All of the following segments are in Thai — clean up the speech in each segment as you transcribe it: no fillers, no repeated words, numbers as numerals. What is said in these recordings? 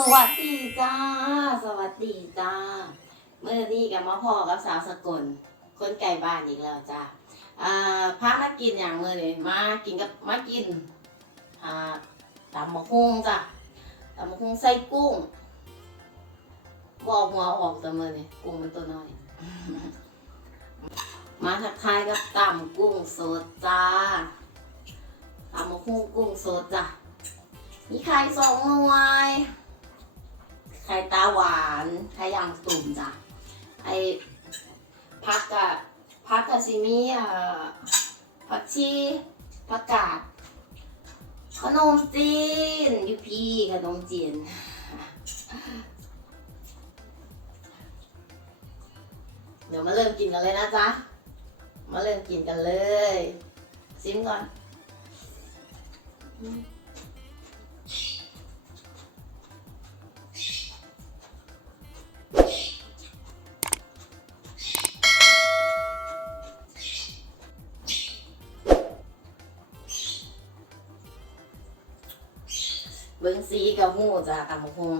สวัสดีจ้าสวัสดีจ้าเมื่อนี้กับมาพ่อกับสาวสกลคนไก่บ้านอีกแล้วจ้าพามากินอย่างเมื่อนี้มากินตำมะฮุ่งจ้ะตำมะฮุ่งใส่กุ้งบอกหัวออกแต่เมื่อนี้กุ้งมันตัวน้อย มาทักทายกับตำกุ้งสดจ้าตำมะฮุ่งกุ้งสดจ้ะมีไข่2 หน่วยไข่ตาหวานไข่ยางตุ่มจ้ะไอผักกะซิมีผักชีผักกาดขนมจีนยูพีขนมจีนเดี๋ยวมาเริ่มกินกันเลยนะจ๊ะมาเริ่มกินกันเลยซิมก่อนเบิ้งซีกับหูจ้ะตำบักหุ่ง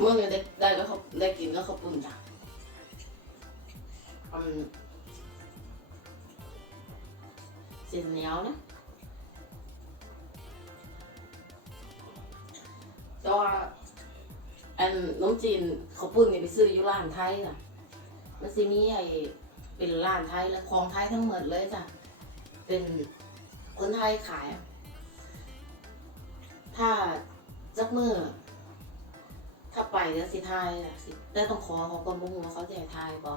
เมื่อไงได้ก็เขาได้กินก็เขาปุ่นจ้ะเส้นเหนียวนะแต่ว่าน้ำจีนเขาปุ่นเนี่ยไปซื้ออยู่ร้านไทยจ้ะมันซีนี้เป็นร้านไทยและของไทยทั้งหมดเลยจ้ะเป็นคนไทยขายถ้าจักมือถ้าไปแล้วสิทายสิได้ต้องขอเขาก่อนบุ้งว่าเขาจะให้ทายป่ะ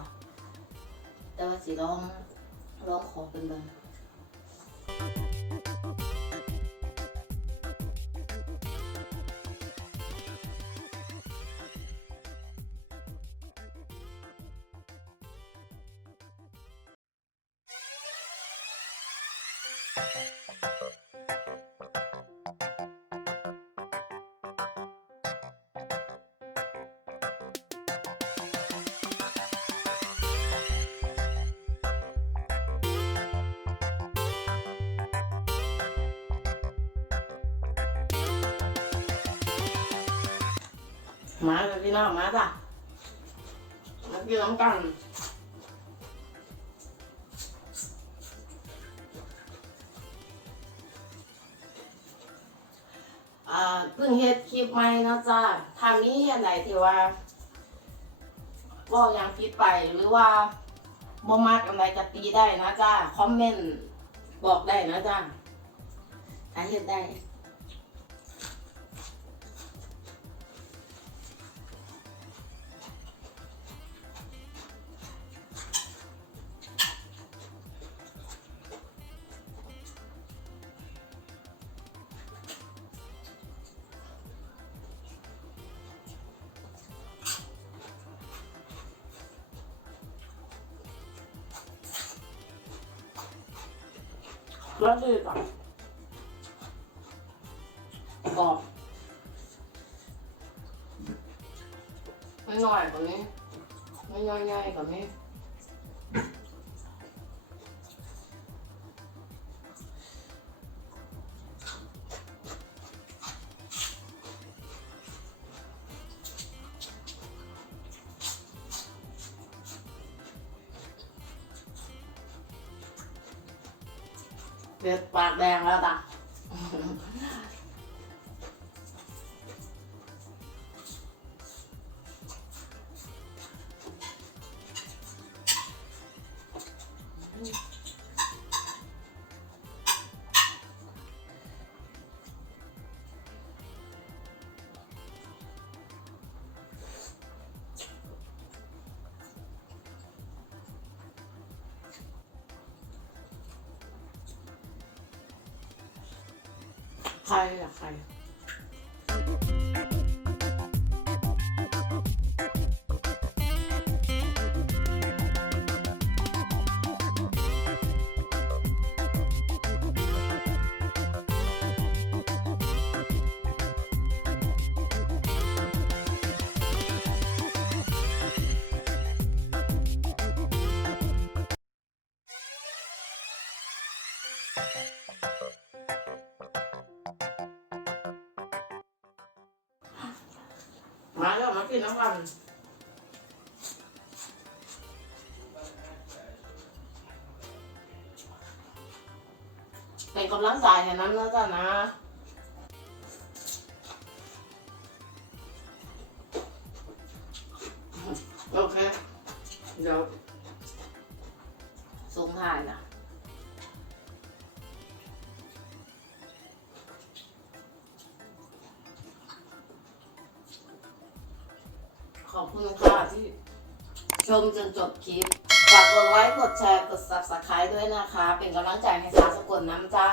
แต่ว่าสิลองขอเป็นเบอร์มาเลยพี่น้องมาจ้ะมากินน้ำกันเพิ่งเฮ็ดคลิปใหม่นะจ้ะถ้ามีอะไรที่ว่าอย่างผิดไปหรือว่าบ่มักอะไรก็ตีได้นะจ้ะคอมเมนต์บอกได้นะจ้ะ ถ้าเฮ็ดได้แล้วดีก่อนกรอบไม่หน่อยกว่านี้ไม่ย่อยๆกว่านี้เดือดปากแดงแล้วจ้ะใครอะใครมาแล้วมากินน้ำกันเป็นกำลังใจให้น้ำนะจ๊ะนะโอเคเดี๋ยวส่งถ่ายนะขอบคุณค่ะที่ชมจนจบคลิปฝากกดไลค์กดแชร์กด Subscribe ด้วยนะคะเป็นกำลังใจให้สาวสกลน้ำจ้า